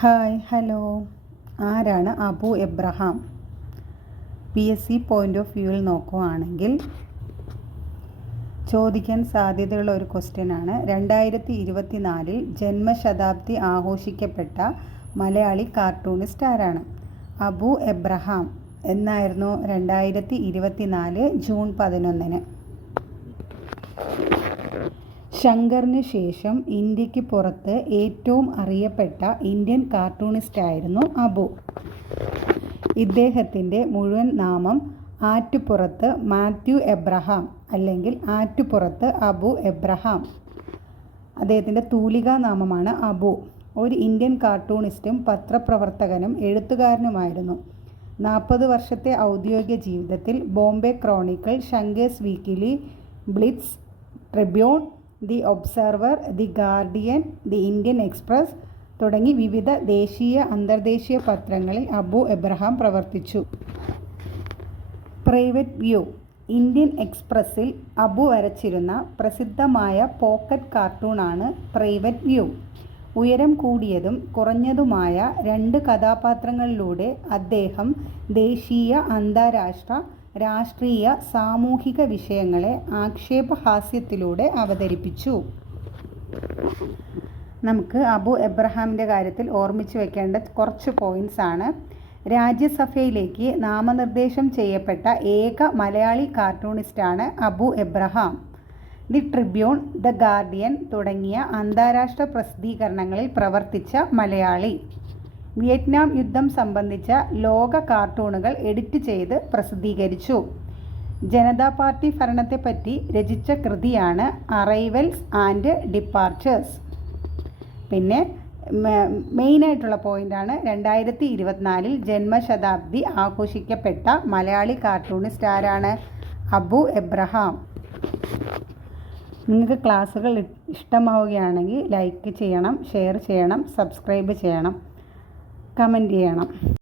Hi hello. ആരാണ് Abu Abraham? P S C point of വ്യൂവിൽ നോക്കുകയാണെങ്കിൽ ചോദിക്കാൻ സാധ്യതയുള്ള ഒരു ക്വസ്റ്റ്യനാണ് രണ്ടായിരത്തി ഇരുപത്തി നാലിൽ ജന്മശതാബ്ദി ആഘോഷിക്കപ്പെട്ട മലയാളി കാർട്ടൂണിസ്റ്റ് ആരാണ്? അബു എബ്രഹാം എന്നായിരുന്നു രണ്ടായിരത്തി ഇരുപത്തി നാല് ജൂൺ പതിനൊന്നിന്. ശങ്കറിന് ശേഷം ഇന്ത്യയ്ക്ക് പുറത്ത് ഏറ്റവും അറിയപ്പെട്ട ഇന്ത്യൻ കാർട്ടൂണിസ്റ്റ് ആയിരുന്നു അബു. ഇദ്ദേഹത്തിന്റെ മുഴുവൻ നാമം ആറ്റുപുറത്ത് മാത്യു എബ്രഹാം അല്ലെങ്കിൽ ആറ്റുപുറത്ത് അബു എബ്രഹാം. അദ്ദേഹത്തിന്റെ തൂലികാ നാമമാണ് അബു. ഒരു ഇന്ത്യൻ കാർട്ടൂണിസ്റ്റും പത്രപ്രവർത്തകനും എഴുത്തുകാരനുമായിരുന്നു. നാൽപ്പത് വർഷത്തെ ഔദ്യോഗിക ജീവിതത്തിൽ Bombay Chronicle Shankar's weekly Blitz Tribune the Observer the Guardian the Indian Express തുടങ്ങി വിവിധ ദേശീയ അന്തർദേശീയ പത്രങ്ങളിൽ അബു എബ്രഹാം പ്രവർത്തിച്ചു. പ്രൈവറ്റ് വ്യൂ ഇന്ത്യൻ എക്സ്പ്രസ്സിൽ അബു വരച്ചിരുന്ന പ്രസിദ്ധമായ പോക്കറ്റ് കാർട്ടൂണാണ് പ്രൈവറ്റ് വ്യൂ. ഉയരം കൂടിയതും കുറഞ്ഞതുമായ രണ്ട് കഥാപാത്രങ്ങളിലൂടെ അദ്ദേഹം ദേശീയ അന്താരാഷ്ട്ര രാഷ്ട്രീയ സാമൂഹിക വിഷയങ്ങളെ ആക്ഷേപഹാസ്യത്തിലൂടെ അവതരിപ്പിച്ചു. നമുക്ക് അബു എബ്രഹാമിന്റെ കാര്യത്തിൽ ഓർമ്മിച്ച് വെക്കേണ്ട കുറച്ച് പോയിൻസ് ആണ്. രാജ്യസഭയിലേക്ക് നാമനിർദ്ദേശം ചെയ്യപ്പെട്ട ഏക Malayali കാർട്ടൂണിസ്റ്റാണ് Abu Abraham. The tribune the guardian തുടങ്ങിയ അന്താരാഷ്ട്ര പ്രസിദ്ധീകരണങ്ങളിൽ പ്രവർത്തിച്ച മലയാളി. വിയറ്റ്നാം യുദ്ധം സംബന്ധിച്ച ലോക കാർട്ടൂണുകൾ എഡിറ്റ് ചെയ്ത് പ്രസിദ്ധീകരിച്ചു. ജനതാ പാർട്ടി ഭരണത്തെപ്പറ്റി രചിച്ച കൃതിയാണ് അറൈവൽസ് ആൻഡ് ഡിപ്പാർച്ചേഴ്സ് പിന്നെ മെയിനായിട്ടുള്ള പോയിന്റാണ് രണ്ടായിരത്തി ഇരുപത്തിനാലിൽ ജന്മശതാബ്ദി ആഘോഷിക്കപ്പെട്ട മലയാളി കാർട്ടൂണിസ്റ്റ് ആരാണ്? അബു എബ്രഹാം. നിങ്ങൾക്ക് ക്ലാസ്സുകൾ ഇഷ്ടമാവുകയാണെങ്കിൽ ലൈക്ക് ചെയ്യണം ഷെയർ ചെയ്യണം സബ്സ്ക്രൈബ് ചെയ്യണം. കമന്റ് ചെയ്യണം.